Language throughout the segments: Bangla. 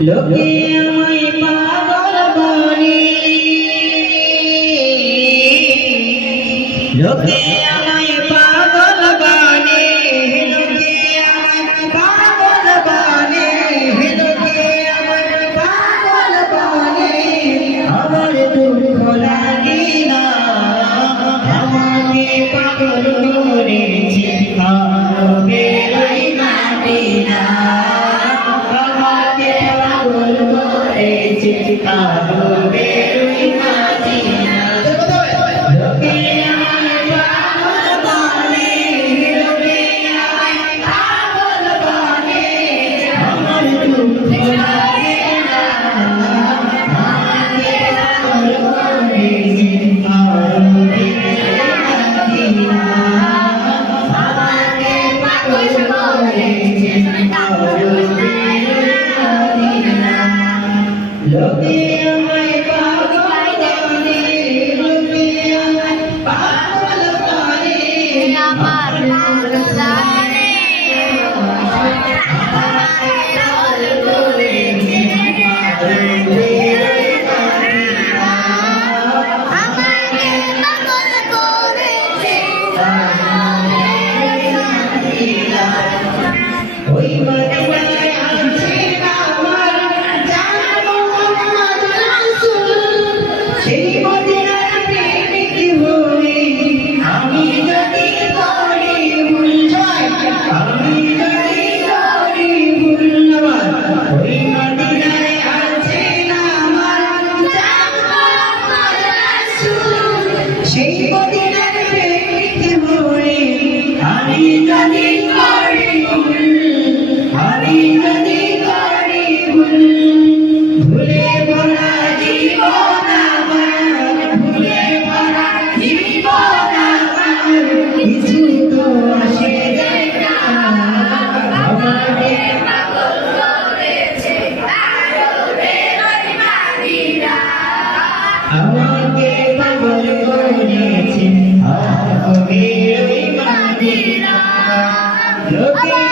লোকে আমায় পাগল বলে লোকে 为何 Amém.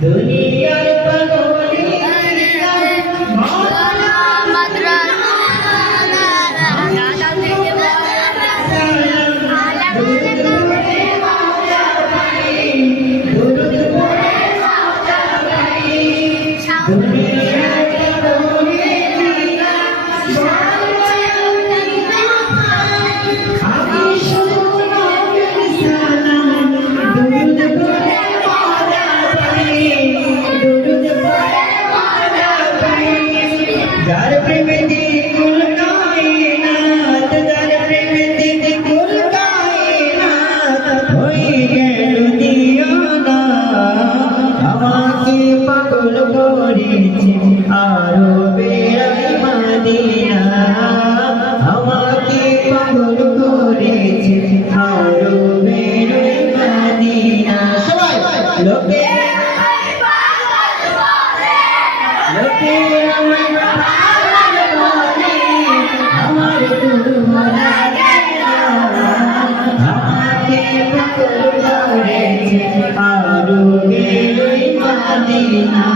Dani আরবে মদিনা, আমাকে পাগল করেছে। আরবে মদিনা। লোকে লোকে আমার গুরু মারা আমাকে পাগল করেছে। আরবে মদিনা।